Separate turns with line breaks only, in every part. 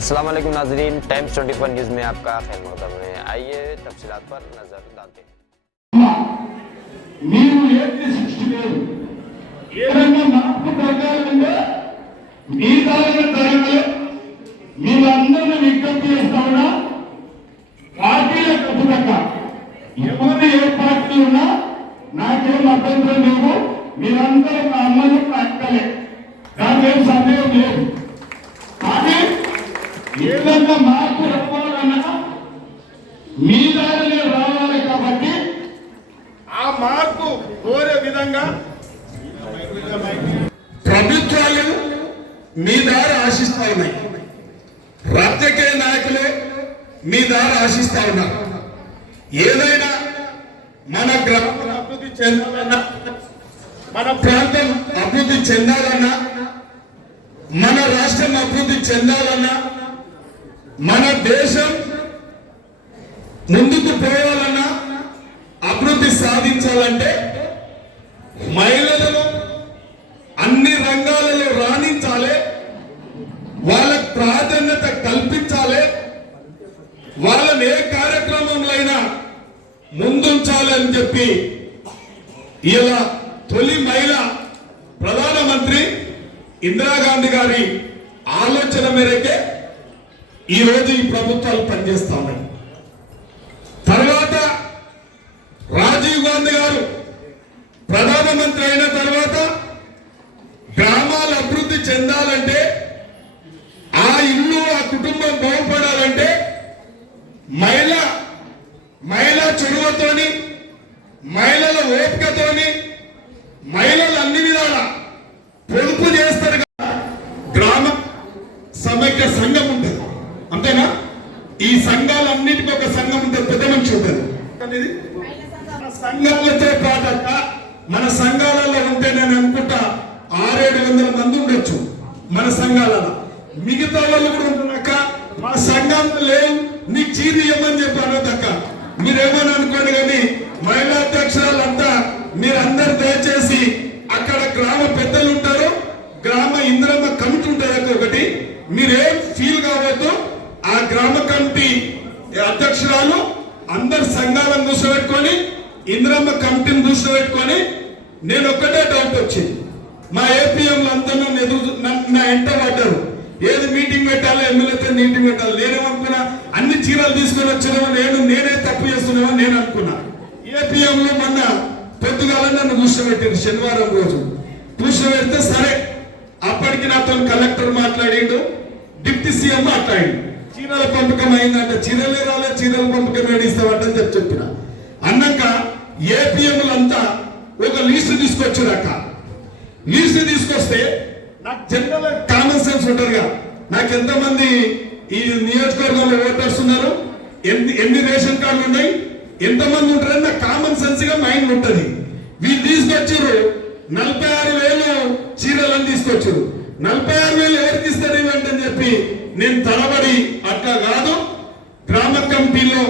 अस्सलाम वालेकुम नाजरीन टाइम्स 24 न्यूज़ में आपका खैर मकदम है आइए तफसीलात पर नज़र डालते हैं
మీరు ఏంటి సృష్టి లేదు ఏదన్నా మార్పు జరగాలంటే మీ దారిలో జరగాలి మీరందరినీ విజ్ఞప్తి చేస్తా ఉన్నా మీ దారి ఆశిస్తా ఉన్నాయి. రాజకీయ నాయకులే మీ దారి ఆశిస్తా ఉన్నారు. ఏదైనా మన గ్రామం అభివృద్ధి చెందాలన్నా మన ప్రాంతం అభివృద్ధి చెందాలన్నా మన రాష్ట్రం అభివృద్ధి చెందాలన్నా మన దేశం ముందుకు పోవాలన్నా అభివృద్ధి సాధించాలంటే మహిళలను అన్ని రంగాలలో రాణించాలి వాళ్ళకు ప్రాధాన్యత కల్పించాలి వాళ్ళని ఏ కార్యక్రమంలో అయినా అని చెప్పి ఇలా తొలి మహిళ ప్రధానమంత్రి ఇందిరాగాంధీ గారి ఆలోచన మేరకే ఈరోజు ఈ ప్రభుత్వాలు పనిచేస్తా ఉన్నాయి. తర్వాత రాజీవ్ గాంధీ గారు ప్రధానమంత్రి అయిన తర్వాత గ్రామాలు అభివృద్ధి చెందాలంటే ఆ ఇల్లు ఆ కుటుంబం బాగుపడాలంటే మహిళ మహిళా చొరవతోని మహిళల ఓపికతోని మహిళలు అన్ని విధాల పొదుపు చేస్తారు కదా, గ్రామ సమైక్య సంఘం ఉంటుంది. అంతేనా? ఈ సంఘాలన్నిటికీ ఒక సంఘం ఉంటుంది. పెద్ద మనిషి ఉంటుంది. అనేది సంఘాలతో పాటక్క మన సంఘాలలో ఉంటే నేను అనుకుంటా ఆరేడు వందల మంది ఉండొచ్చు మన సంఘాలలో. మిగతా వాళ్ళు కూడా ఉంటున్నాక మా సంఘాలు లేవు. నీ చీరి ఇవ్వమని చెప్పి అనొద్దక్క మీరేమని అనుకోండి కానీ మహిళా అధ్యక్షురాలంతా మీరందరూ దయచేసి అక్కడ గ్రామ పెద్దలు ఉంటారు. గ్రామ ఇంద్రమ్మ కమిటీ ఉంటుంది ఒకటి. మీరేం ఫీల్ కావద్దు. ఆ గ్రామ కమిటీ అధ్యక్షురాలు అందరు సంఘాలను కూర్చోబెట్టుకొని ఇంద్రమ్మ కమిటీని కూర్చోబెట్టుకొని నేను ఒక్కటే డౌట్ వచ్చింది. మా ఏపీఎంలు అందరూ నన్ను ఎదురు నా ఎంట పడ్డారు. ఏది మీటింగ్ పెట్టాలో ఎమ్మెల్యేతో మీటింగ్ పెట్టాలి? నేనేమనుకున్నా? అన్ని చీరలు తీసుకొని వచ్చినామో నేను నేనే తప్పు చేస్తున్నామో నేను అనుకున్నా. ఏపీఎంలో మొన్న పొద్దుగాల నన్ను కూర్చోబెట్టారు శనివారం రోజు. కూర్చోబెడితే సరే. అప్పటికి నాతో కలెక్టర్ మాట్లాడిండు డిప్యూటీ సీఎం మాట్లాడి చీరల పంపకం అయిందంటే చీరలే రాలే చీరల పంపకం వేడిస్తామంటని చెప్పి చెప్పిన. అన్నాక ఏపీఎంలంతా ఒక లిస్ట్ తీసుకొచ్చారక్క లిస్ట్ తీసుకొస్తే నాకు జనరల్ కామన్ సెన్స్ ఉంటారుగా నాకు ఎంతమంది ఈ నియోజకవర్గంలో ఓటర్స్ ఉన్నారు? ఎన్ని ఎన్ని రేషన్ కార్డులు ఉన్నాయి? ఎంతమంది ఉంటారని నాకు కామన్ సెన్స్గా మైండ్ ఉంటుంది. వీళ్ళు తీసుకొచ్చారు నలభై ఆరు వేలు చీరలను తీసుకొచ్చారు. నలభై ఆరు వేలు ఎవరికి ఇస్తారు ఇవ్వండి అని చెప్పి నేను తలబడి అట్లా కాదు గ్రామ కమిటీలో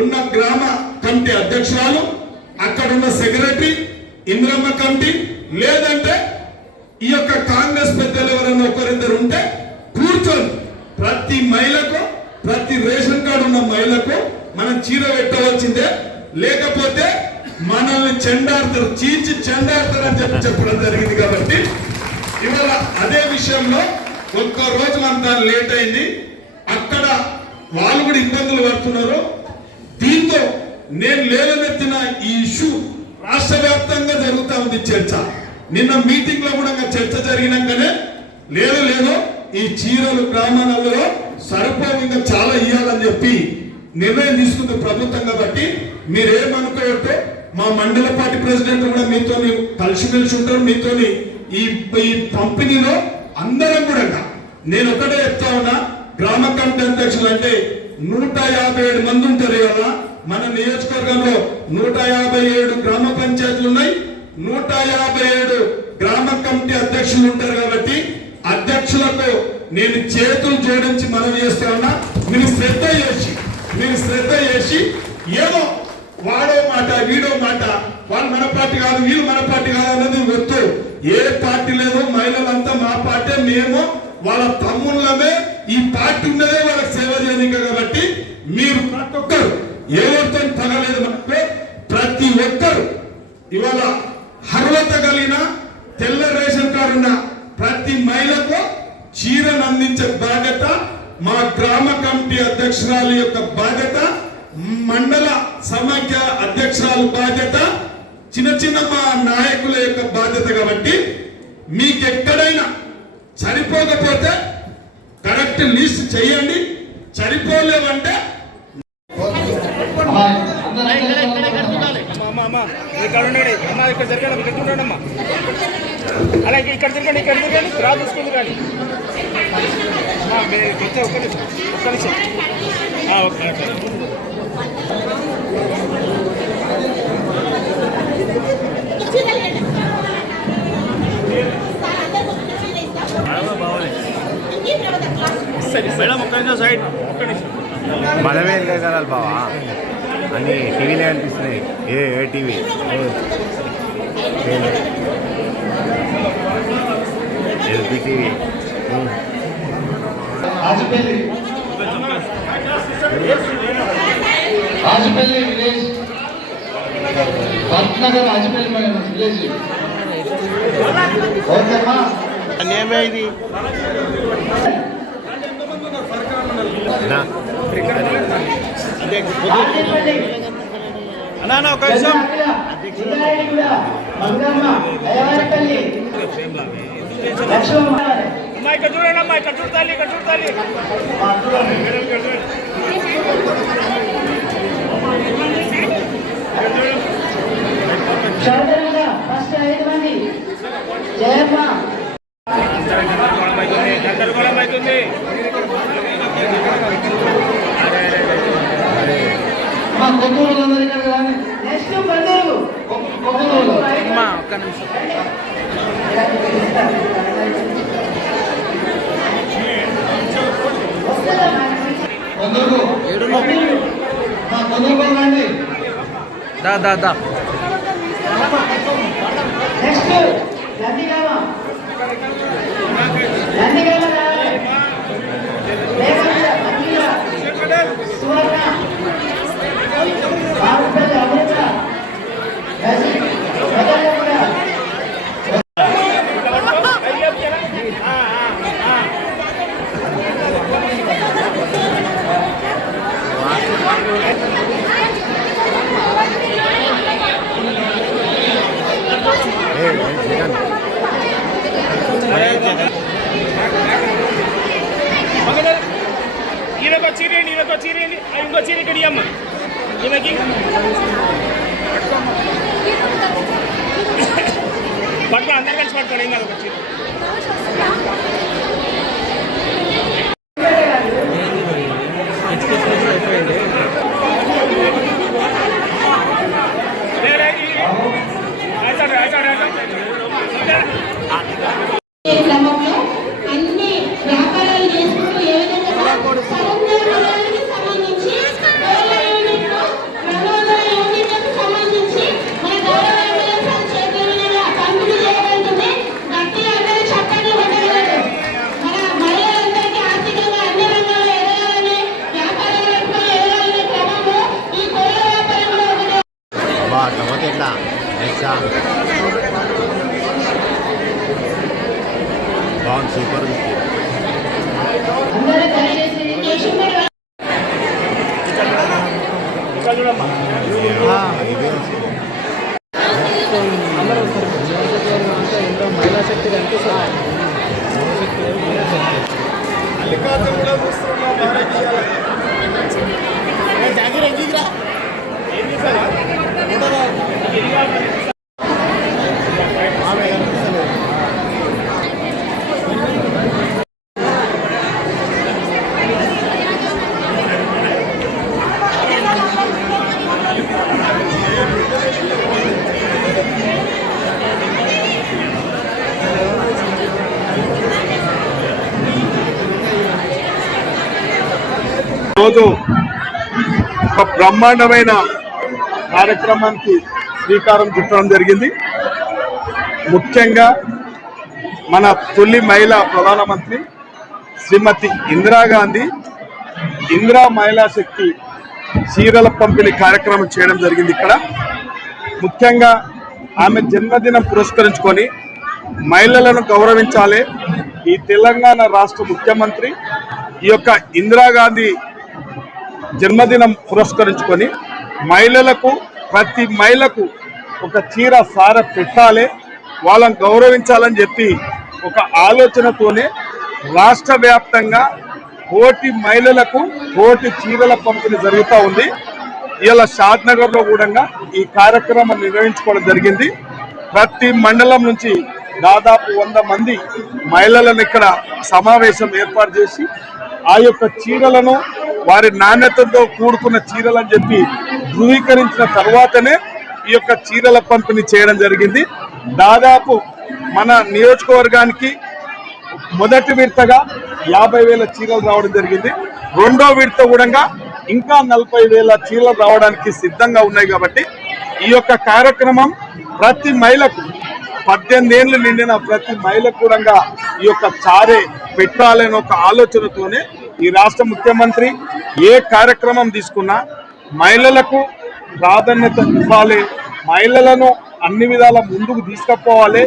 ఉన్న గ్రామ కమిటీ అధ్యక్షురాలు అక్కడ ఉన్న సెక్రటరీ ఇంద్రమ్మ కమిటీ లేదంటే ఈ యొక్క కాంగ్రెస్ పెద్దలు ఎవరైనా ఒకరిద్దరు ఉంటే కూర్చొని ప్రతి మహిళకు ప్రతి రేషన్ కార్డు ఉన్న మహిళకు మనం చీర పెట్టవలసిందే లేకపోతే మనల్ని చెండాడతారు చీల్చి చెండాడతారు అని చెప్పి చెప్పడం జరిగింది కాబట్టి ఇవాళ అదే విషయంలో ఒక్క రోజు అంతా లేట్ అయింది. అక్కడ వాళ్ళు కూడా ఇబ్బందులు పడుతున్నారు. దీంతో నేను లేవనెత్తిన ఈ ఇష్యూ రాష్ట్ర వ్యాప్తంగా జరుగుతూ ఉంది చర్చ. నిన్న మీటింగ్లో కూడా చర్చ జరిగినాకనే లేదు లేదు ఈ చీరలు గ్రామాలలో సరిపోయి ఇంకా చాలా ఇవ్వాలని చెప్పి నిర్ణయం తీసుకుంది ప్రభుత్వం కాబట్టి మీరేమనుకోవద్దు మా మండల పార్టీ ప్రెసిడెంట్ కూడా మీతో కలిసిమెలిసి ఉంటారు. మీతో ఈ ఈ పంపిణీలో అందరం కూడా నేను ఒకటే చెప్తా ఉన్నా గ్రామ కమిటీ అధ్యక్షులు అంటే నూట యాభై ఏడు మంది ఉంటారు కదా మన నియోజకవర్గంలో నూట యాభై ఏడు గ్రామ పంచాయతీలు ఉన్నాయి. నూట యాభై ఏడు గ్రామ కమిటీ అధ్యక్షులు ఉంటారు కాబట్టి అధ్యక్షులకు నేను చేతులు జోడించి మనం చేస్తా ఉన్నా. మీరు శ్రద్ధ చేసి మీరు శ్రద్ధ చేసి ఏమో వాడో మాట వీడో మాట వాళ్ళు మన పార్టీ కాదు వీళ్ళు మన పార్టీ కాదు అన్నది వద్దు ఏ పార్టీ లేదు మహిళలంతా మా పార్టీ మేము వాళ్ళ తమ్ముళ్ళమే ఈ పార్టీ ఉన్నదే వాళ్ళకి సేవ చేయడానికి కాబట్టి మీరు ప్రతి ఒక్కరు తగలేదు అంటే ప్రతి ఒక్కరు ఇవాళ అర్హత కలిగిన తెల్ల రేషన్ కార్డు ఉన్న ప్రతి మహిళకు చీరను అందించే బాధ్యత మా గ్రామ కమిటీ అధ్యక్షురాలు యొక్క బాధ్యత మండల సమాఖ్య అధ్యక్షురాలు బాధ్యత చిన్న చిన్న మా నాయకుల యొక్క బాధ్యత కాబట్టి మీకు ఎక్కడైనా సరిపోకపోతే కరెక్ట్ లిస్ట్ చేయండి. సరిపోలేవంటే
అమ్మా అమ్మా ఇక్కడ అమ్మా ఇక్కడ జరగండి రా చూసుకుంది కానీ. ఒక్క నిమిషం. మేడం ఒక్క నిమిషం సైడ్ ఒక్క నిమిషం
మనమే వెళ్ళగలాలి బావా? అని టీవీలో కనిపిస్తున్నాయి. ఏ ఏ TV? LP
TV. Rajapalli village. Bharatnagar Rajapalli మన విలేజ్. ఓకేమ్మా
అన్యాయమే ఇది.
అన్నా అమ్మా ఇక్కడ చూడండి అమ్మా ఇక్కడ చూడాలి ఇక్కడ చూడాలి
చౌదరిగా ఫస్ట్ ఐదు మంది. జయమ్మ.
మా కొత్తూరు అందరి ఇక్కడ కానీ
నెక్స్ట్ బందరు
కొత్తూరు
అమ్మా ఒక్క నిమిషం.
కొందరు. మా కొందరు రండి.
దా దా దా.
నెక్స్ట్ నందిగామ నందిగామ సువర్ణ బాబుపల్లి అమృత పెద్దగూడ
ఏ జగన్
ఈమెకు చీరేయండి ఈమెకు చీరేయండి ఆ ఇంకో చీర ఇక్కడ ఇయ్యమ్మ ఈమెకి. పట్టుకో అందరు కలిసి పట్టుకోండి ఏం కాదు ఒక చీర.
అట్లా ఎట్లా ఎక్సా బాగుంది సూపర్ ఉంది.
అందరూ
ఈరోజు ఒక బ్రహ్మాండమైన కార్యక్రమానికి శ్రీకారం చుట్టడం జరిగింది. ముఖ్యంగా మన తొలి మహిళా ప్రధానమంత్రి
శ్రీమతి ఇందిరాగాంధీ ఇందిరా మహిళా శక్తి చీరల పంపిణీ కార్యక్రమం చేయడం జరిగింది ఇక్కడ. ముఖ్యంగా ఆమె జన్మదినం పురస్కరించుకొని మహిళలను గౌరవించాలి. ఈ తెలంగాణ రాష్ట్ర ముఖ్యమంత్రి ఈ యొక్క ఇందిరాగాంధీ జన్మదినం పురస్కరించుకొని మహిళలకు ప్రతి మహిళకు ఒక చీర సార పెట్టాలి. వాళ్ళని గౌరవించాలని చెప్పి ఒక ఆలోచనతోనే రాష్ట్ర వ్యాప్తంగా కోటి మహిళలకు కోటి చీరల పంపిణీ జరుగుతూ ఉంది. ఇలా షాద్నగర్లో కూడా ఈ కార్యక్రమం నిర్వహించుకోవడం జరిగింది. ప్రతి మండలం నుంచి దాదాపు వంద మంది మహిళలను ఇక్కడ సమావేశం ఏర్పాటు చేసి ఆ యొక్క చీరలను వారి నాణ్యతతో కూడుకున్న చీరలు అని చెప్పి ధృవీకరించిన తర్వాతనే ఈ యొక్క చీరల పంపిణీ చేయడం జరిగింది. దాదాపు మన నియోజకవర్గానికి మొదటి విడతగా యాభై వేల చీరలు రావడం జరిగింది. రెండో విడత కూడా ఇంకా నలభై వేల చీరలు రావడానికి సిద్ధంగా ఉన్నాయి కాబట్టి ఈ యొక్క కార్యక్రమం ప్రతి మహిళకు పద్దెనిమిది ఏళ్ళు నిండిన ప్రతి మహిళకు కూడా ఈ యొక్క చారే పెట్టాలనే ఒక ఆలోచనతోనే ఈ రాష్ట్ర ముఖ్యమంత్రి ఏ కార్యక్రమం తీసుకున్నా మహిళలకు ప్రాధాన్యత ఇవ్వాలి. మహిళలను అన్ని విధాల ముందుకు తీసుకుపోవాలి.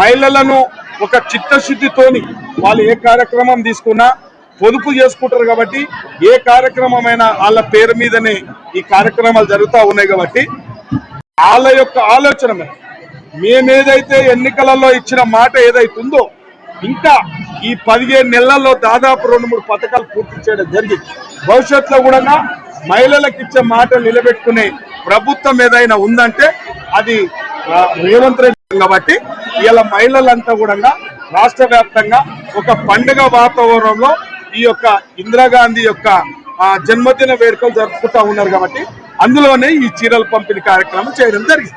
మహిళలను ఒక చిత్తశుద్ధితోని వాళ్ళు ఏ కార్యక్రమం తీసుకున్నా పొదుపు చేసుకుంటారు కాబట్టి ఏ కార్యక్రమమైన వాళ్ళ పేరు మీదనే ఈ కార్యక్రమాలు జరుగుతూ ఉన్నాయి కాబట్టి వాళ్ళ యొక్క ఆలోచన మేమేదైతే ఎన్నికలలో ఇచ్చిన మాట ఏదైతుందో ఇంకా ఈ పదిహేను నెలల్లో దాదాపు రెండు మూడు పథకాలు పూర్తి చేయడం జరిగింది. భవిష్యత్తులో కూడా మహిళలకు ఇచ్చే మాట నిలబెట్టుకునే ప్రభుత్వం ఏదైనా ఉందంటే అది రేవంత్ రెడ్డి కాబట్టి ఇలా మహిళలంతా కూడా రాష్ట్ర వ్యాప్తంగా ఒక పండుగ వాతావరణంలో ఈ యొక్క ఇందిరాగాంధీ యొక్క ఆ, జన్మదిన వేడుకలు జరుపుకుంటా ఉన్నారు కాబట్టి అందులోనే ఈ చీరల పంపిణీ కార్యక్రమం చేయడం జరిగింది.